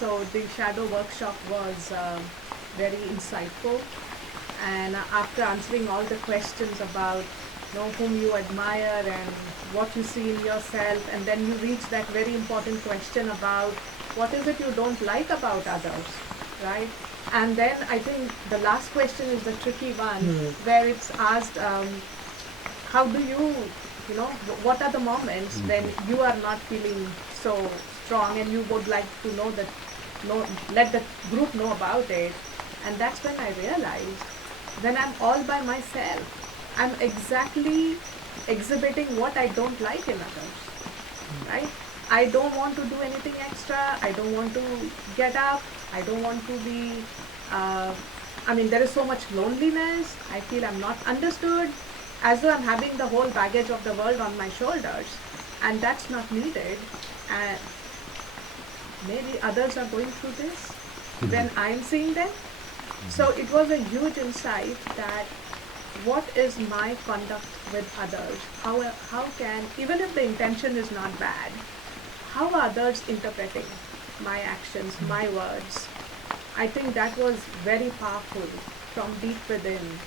So the shadow workshop was very insightful, and after answering all the questions about whom you admire and what you see in yourself, and then you reach that very important question about what is it you don't like about others, right? And then I think the last question is the tricky one, where it's asked, how do what are the moments when you are not feeling so strong and you would like to let the group know about it. And that's when I realized, when I'm all by myself, I'm exactly exhibiting what I don't like in others, right? I don't want to do anything extra. I don't want to get up. I don't want to be, there is so much loneliness. I feel I'm not understood, as though I'm having the whole baggage of the world on my shoulders. And that's not needed. And maybe others are going through this when I'm seeing them. So it was a huge insight that what is my conduct with others? How can, even if the intention is not bad, how are others interpreting my actions, my words? I think that was very powerful from deep within.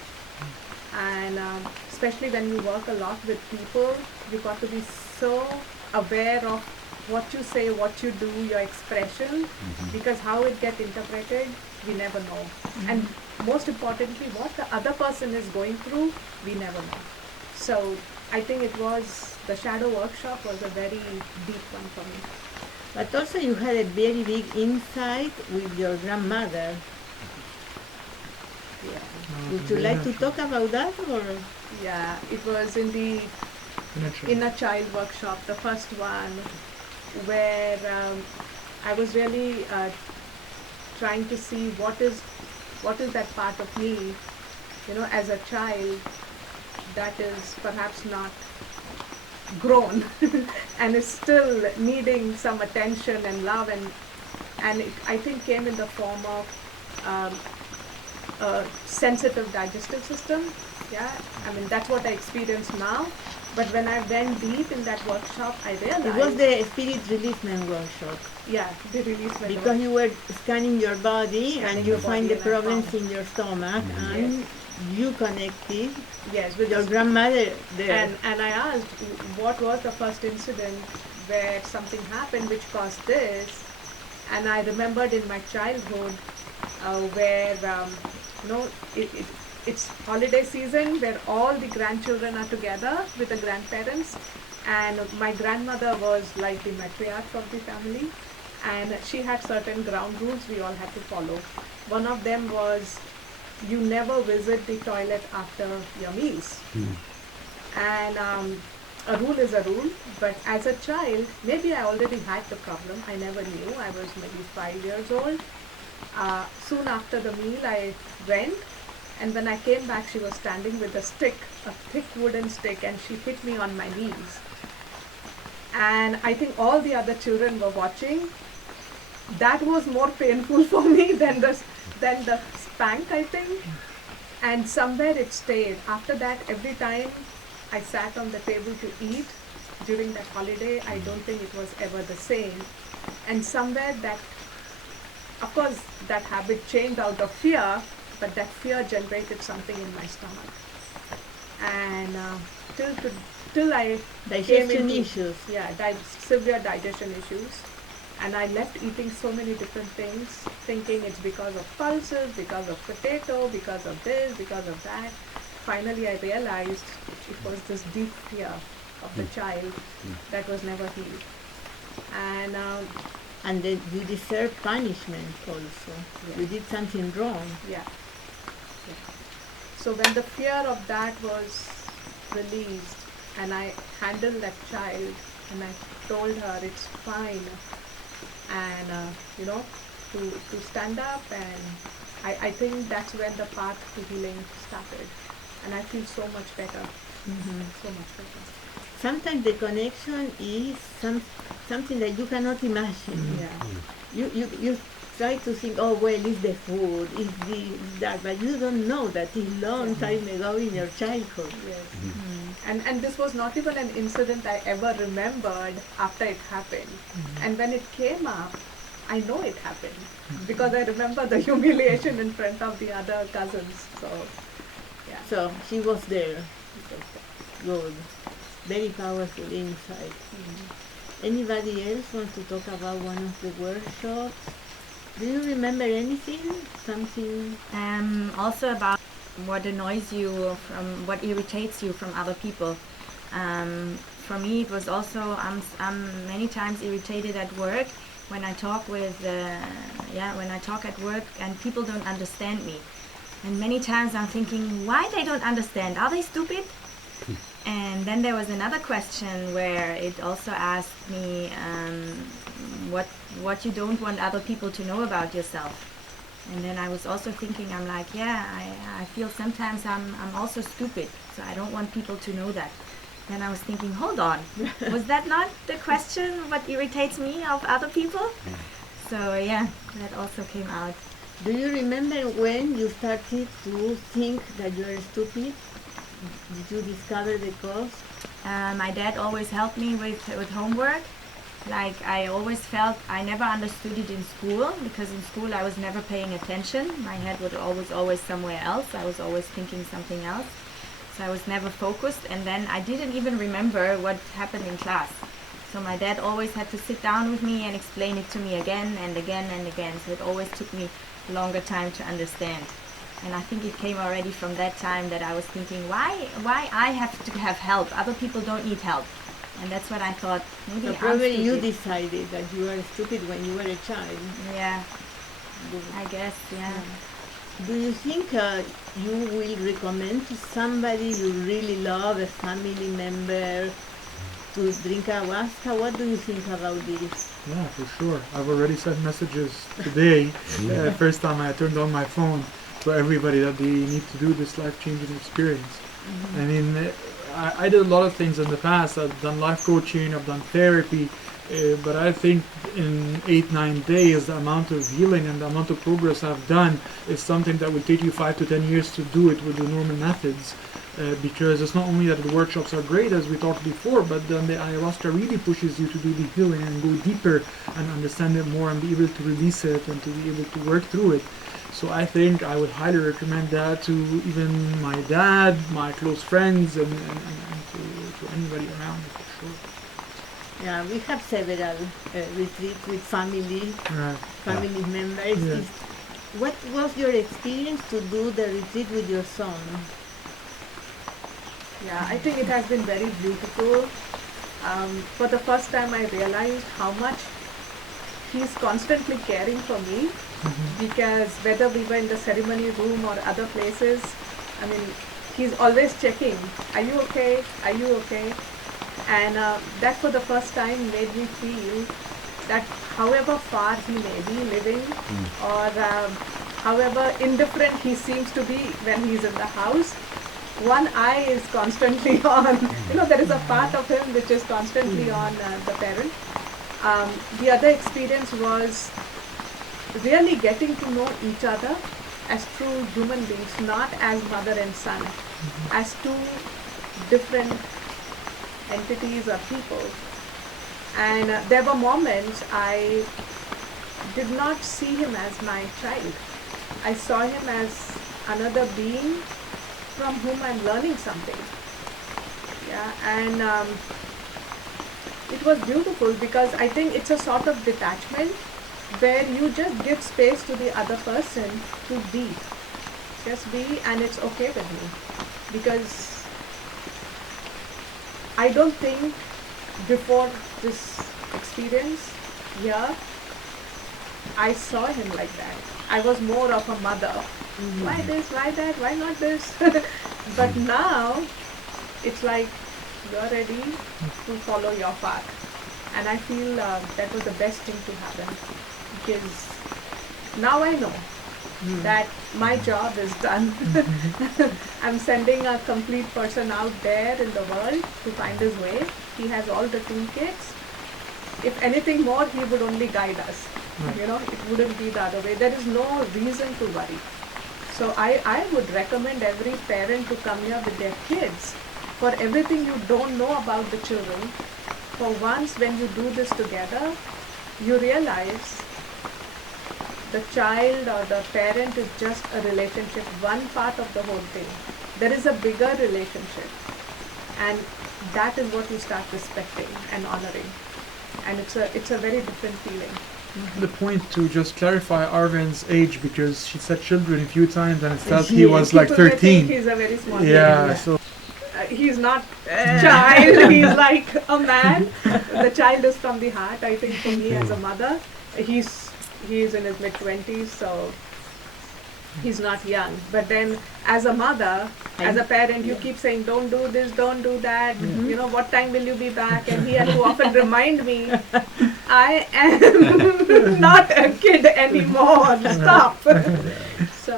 And especially when you work a lot with people, you got to be so aware of what you say, what you do, your expression, because how it gets interpreted, we never know. And most importantly, what the other person is going through, we never know. So I think the shadow workshop was a very deep one for me. But also you had a very big insight with your grandmother. Yeah. Would you like to talk about that? Or? Yeah, it was in the inner child workshop, the first one, where I was really trying to see what is that part of me, as a child, that is perhaps not grown and is still needing some attention and love, and it, I think, came in the form of a sensitive digestive system. Yeah, that's what I experience now. But when I went deep in that workshop, I realized it was the spirit releasement workshop. Yeah, the releasement. Because you were scanning your body and you find the problems in your stomach, and you connected. Yes, with your grandmother there. And I asked, what was the first incident where something happened which caused this? And I remembered in my childhood where it's holiday season, where all the grandchildren are together with the grandparents, and my grandmother was like the matriarch of the family, and she had certain ground rules we all had to follow. One of them was, you never visit the toilet after your meals. And a rule is a rule, but as a child, maybe I already had the problem. I never knew. I was maybe 5 years old. Soon after the meal, I went, and when I came back, she was standing with a stick, a thick wooden stick, and she hit me on my knees. And I think all the other children were watching. That was more painful for me than the spank, I think. And somewhere it stayed. After that, every time I sat on the table to eat during that holiday, I don't think it was ever the same. And somewhere that, of course, that habit changed out of fear, but that fear generated something in my stomach. And till I digestion came into issues. Yeah, severe digestion issues. And I left eating so many different things, thinking it's because of pulses, because of potato, because of this, because of that. Finally, I realized it was this deep fear of the child that was never healed. And then you deserve punishment also. Yeah. You did something wrong. Yeah. So when the fear of that was released, and I handled that child, and I told her it's fine, and to stand up, and I think that's when the path to healing started, and I feel so much better. So much better. Sometimes the connection is something that you cannot imagine. Yeah. You try to think, oh well, it's the food, it's that, but you don't know that it's long time ago in your childhood. Yes. And this was not even an incident I ever remembered after it happened. And when it came up, I know it happened because I remember the humiliation in front of the other cousins. So, yeah. So she was there. Good. Very powerful insight. Anybody else want to talk about one of the workshops? Do you remember anything? Something? Also about what annoys you from what irritates you from other people. For me, it was also I'm many times irritated at work when I talk with when I talk at work and people don't understand me. And many times I'm thinking, why they don't understand? Are they stupid? And then there was another question where it also asked me what you don't want other people to know about yourself. And then I was also thinking, I'm like, yeah, I feel sometimes I'm also stupid, so I don't want people to know that. Then I was thinking, hold on, was that not the question, what irritates me of other people? So yeah, that also came out. Do you remember when you started to think that you are stupid? Did you discover the cause? My dad always helped me with homework. Like I always felt I never understood it in school because in school I was never paying attention. My head was always somewhere else. I was always thinking something else. So I was never focused, and then I didn't even remember what happened in class. So my dad always had to sit down with me and explain it to me again and again and again. So it always took me a longer time to understand. And I think it came already from that time that I was thinking, why I have to have help? Other people don't need help. And that's what I thought, maybe So I'm probably you stupid. decided that you were stupid when you were a child. Yeah, I guess, yeah. Do you think you will recommend to somebody you really love, a family member, to drink ayahuasca? What do you think about this? Yeah, for sure. I've already sent messages today, first time I turned on my phone, to everybody that they need to do this life-changing experience. I mean, I did a lot of things in the past. I've done life coaching, I've done therapy, but I think in 8-9 days, the amount of healing and the amount of progress I've done is something that will take you 5 to 10 years to do it with the normal methods. Because it's not only that the workshops are great, as we talked before, but then the ayahuasca really pushes you to do the healing and go deeper and understand it more and be able to release it and to be able to work through it. So I think I would highly recommend that to even my dad, my close friends, and to anybody around me, for sure. Yeah, we have several retreats with family members. Yeah. What was your experience to do the retreat with your son? Yeah, I think it has been very beautiful. For the first time, I realized how much he's constantly caring for me, because whether we were in the ceremony room or other places, I mean, he's always checking, are you okay? Are you okay? And that for the first time made me feel that however far he may be living, or however indifferent he seems to be when he's in the house, one eye is constantly on. There is a part of him which is constantly on the parent. The other experience was really getting to know each other as true human beings, not as mother and son, as two different entities or people. And there were moments I did not see him as my child. I saw him as another being from whom I'm learning something. Yeah, and it was beautiful because I think it's a sort of detachment where you just give space to the other person to be. Just be, and it's okay with me. Because I don't think before this experience here, I saw him like that. I was more of a mother. Why this, why that, why not this? But now, it's like you're ready to follow your path. And I feel that was the best thing to happen. Because now I know that my job is done. I'm sending a complete person out there in the world to find his way. He has all the toolkits. If anything more, he would only guide us. It wouldn't be the other way. There is no reason to worry. So I would recommend every parent to come here with their kids. For everything you don't know about the children, for once when you do this together, you realize the child or the parent is just a relationship, one part of the whole thing. There is a bigger relationship, and that is what you start respecting and honoring, and it's a very different feeling. The point to just clarify Arvin's age, because she said children a few times and it felt he was like People may think 13. he's a very small Yeah, baby. so He's not a child, he's like a man. The child is from the heart. I think for me as a mother, he's in his mid-20s, so he's not young. But then as a mother, as a parent, you keep saying, don't do this, don't do that, you know, what time will you be back? And he had to often remind me, I am not a kid anymore, stop. So,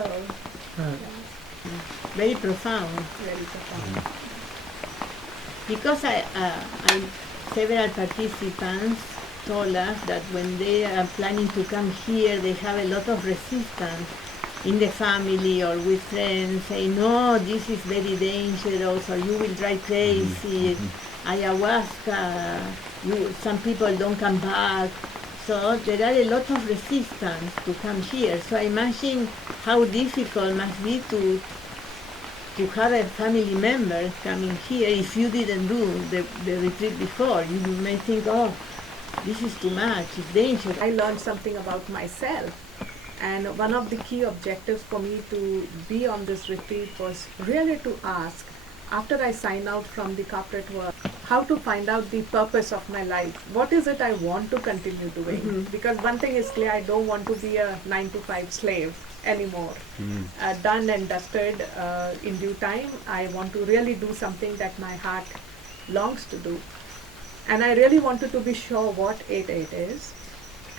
Very profound. very profound. Because several participants told us that when they are planning to come here, they have a lot of resistance in the family or with friends, saying, no, this is very dangerous, or you will drive crazy, ayahuasca, some people don't come back. So there are a lot of resistance to come here. So I imagine how difficult must be to have a family member coming here if you didn't do the retreat before. You may think, oh, this is too much, it's dangerous. I learned something about myself. And one of the key objectives for me to be on this retreat was really to ask, after I sign out from the corporate world, how to find out the purpose of my life. What is it I want to continue doing? Because one thing is clear, I don't want to be a 9-to-5 slave anymore. Done and dusted in due time. I want to really do something that my heart longs to do. And I really wanted to be sure what 8-8 is.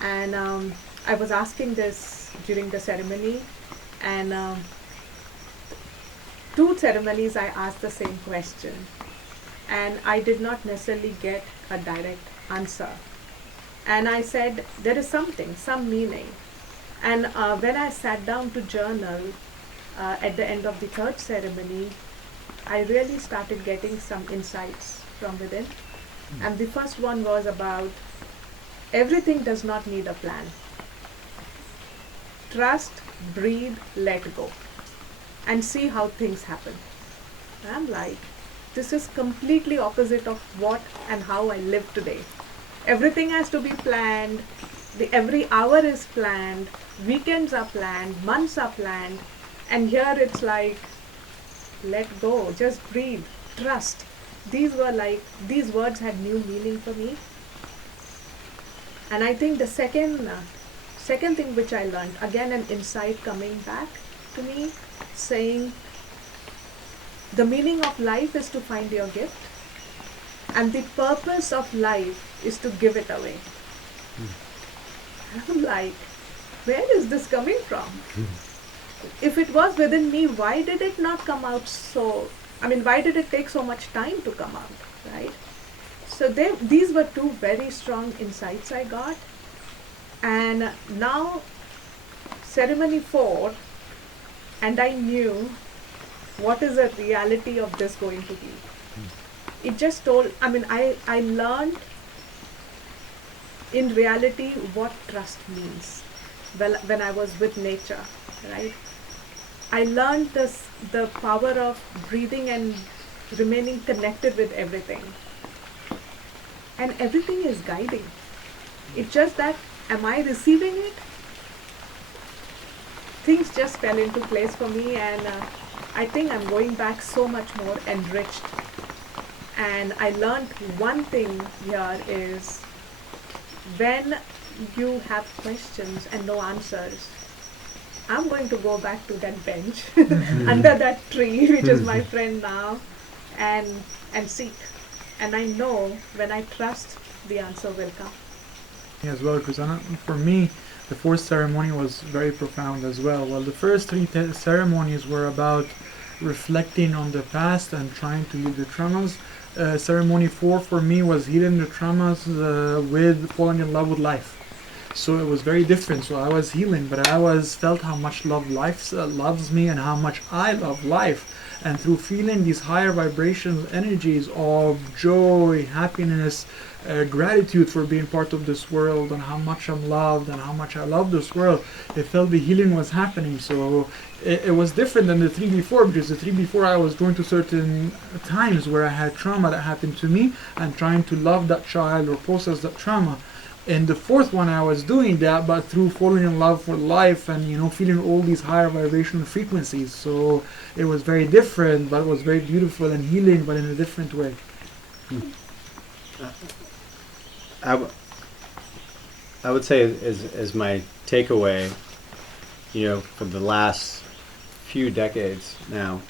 And I was asking this during the ceremony, and 2 ceremonies I asked the same question, and I did not necessarily get a direct answer. And I said, there is something, some meaning. And when I sat down to journal at the end of the 3rd ceremony, I really started getting some insights from within. And the first one was about everything does not need a plan. Trust, breathe, let go, and see how things happen. And I'm like, this is completely opposite of what and how I live today. Everything has to be planned. Every hour is planned. Weekends are planned. Months are planned. And here it's like, let go, just breathe, trust. These words had new meaning for me. And I think the second thing which I learned, again an insight coming back to me, saying the meaning of life is to find your gift, and the purpose of life is to give it away. I'm like, where is this coming from? If it was within me, why did it not come out why did it take so much time to come out, right? So these were 2 very strong insights I got. And now, ceremony 4, and I knew what is the reality of this going to be. It just told, I learned in reality what trust means when I was with nature, right? I learned the power of breathing and remaining connected with everything. And everything is guiding. It's just that, am I receiving it? Things just fell into place for me, and I think I'm going back so much more enriched. And I learned one thing here is, when you have questions and no answers, I'm going to go back to that bench under that tree, which is my friend now, and seek. And I know when I trust, the answer will come. as well, because for me, the 4th ceremony was very profound as well. Well, the first 3 ceremonies were about reflecting on the past and trying to heal the traumas. Ceremony 4 for me was healing the traumas with falling in love with life. So it was very different. So I was healing, but I was felt how much life loves me and how much I love life. And through feeling these higher vibrations, energies of joy, happiness, gratitude for being part of this world, and how much I'm loved and how much I love this world, it felt the healing was happening. So it was different than the three before, because the three before I was going to certain times where I had trauma that happened to me and trying to love that child or process that trauma. In the fourth one, I was doing that, but through falling in love for life and feeling all these higher vibrational frequencies. So it was very different, but it was very beautiful and healing, but in a different way. I would say as my takeaway, for the last few decades now,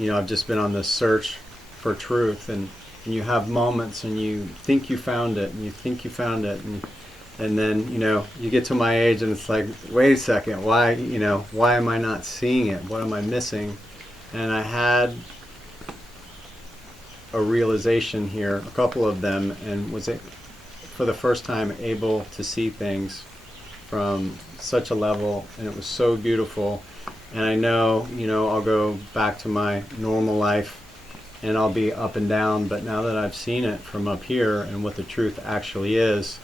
I've just been on this search for truth, and you have moments and you think you found it, and you think you found it, and then you get to my age and it's like, wait a second, why am I not seeing it? What am I missing? And I had a realization here, a couple of them, and was it for the first time able to see things from such a level, and it was so beautiful. And I know, I'll go back to my normal life and I'll be up and down, but now that I've seen it from up here and what the truth actually is,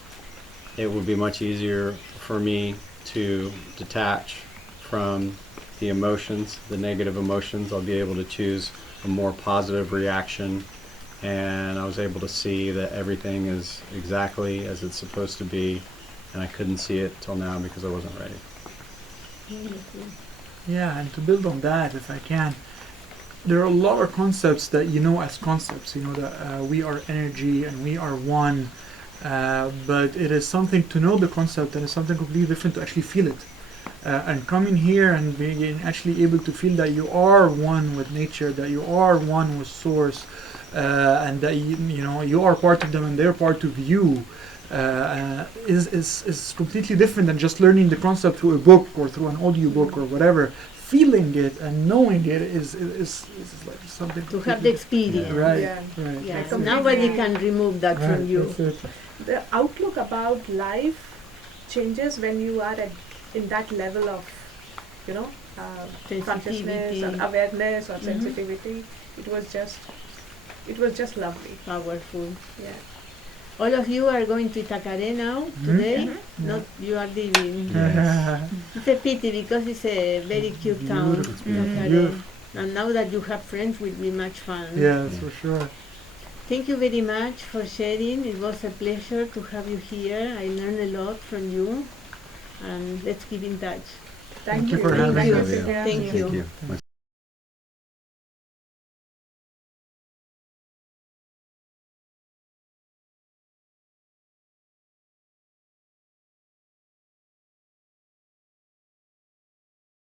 it will be much easier for me to detach from the emotions, the negative emotions. I'll be able to choose a more positive reaction, and I was able to see that everything is exactly as it's supposed to be, and I couldn't see it till now because I wasn't ready. Yeah, and to build on that, if I can, there are a lot of concepts that as concepts, that we are energy and we are one, but it is something to know the concept, and it's something completely different to actually feel it. And coming here and being actually able to feel that you are one with nature, that you are one with source, and that you are part of them and they're part of you, is completely different than just learning the concept through a book or through an audio book or whatever. Feeling it and knowing it is like something To have the experience. right. Yeah. Right. Yes, completely nobody agree. can remove that from Right, you. that's it. The outlook about life changes when you are in that level of, consciousness Sensitivity. or awareness or Mhm. sensitivity. It was just lovely. Powerful. Yeah. All of you are going to Itacaré now, today. Yeah. Not you are leaving. Yes. It's a pity because it's a very cute town, Beautiful. Itacaré. Beautiful. And now that you have friends, will be much fun. Yes, for sure. Thank you very much for sharing. It was a pleasure to have you here. I learned a lot from you. And let's keep in touch. Thank you you. for having Thank you. us. Thank you. Thank you.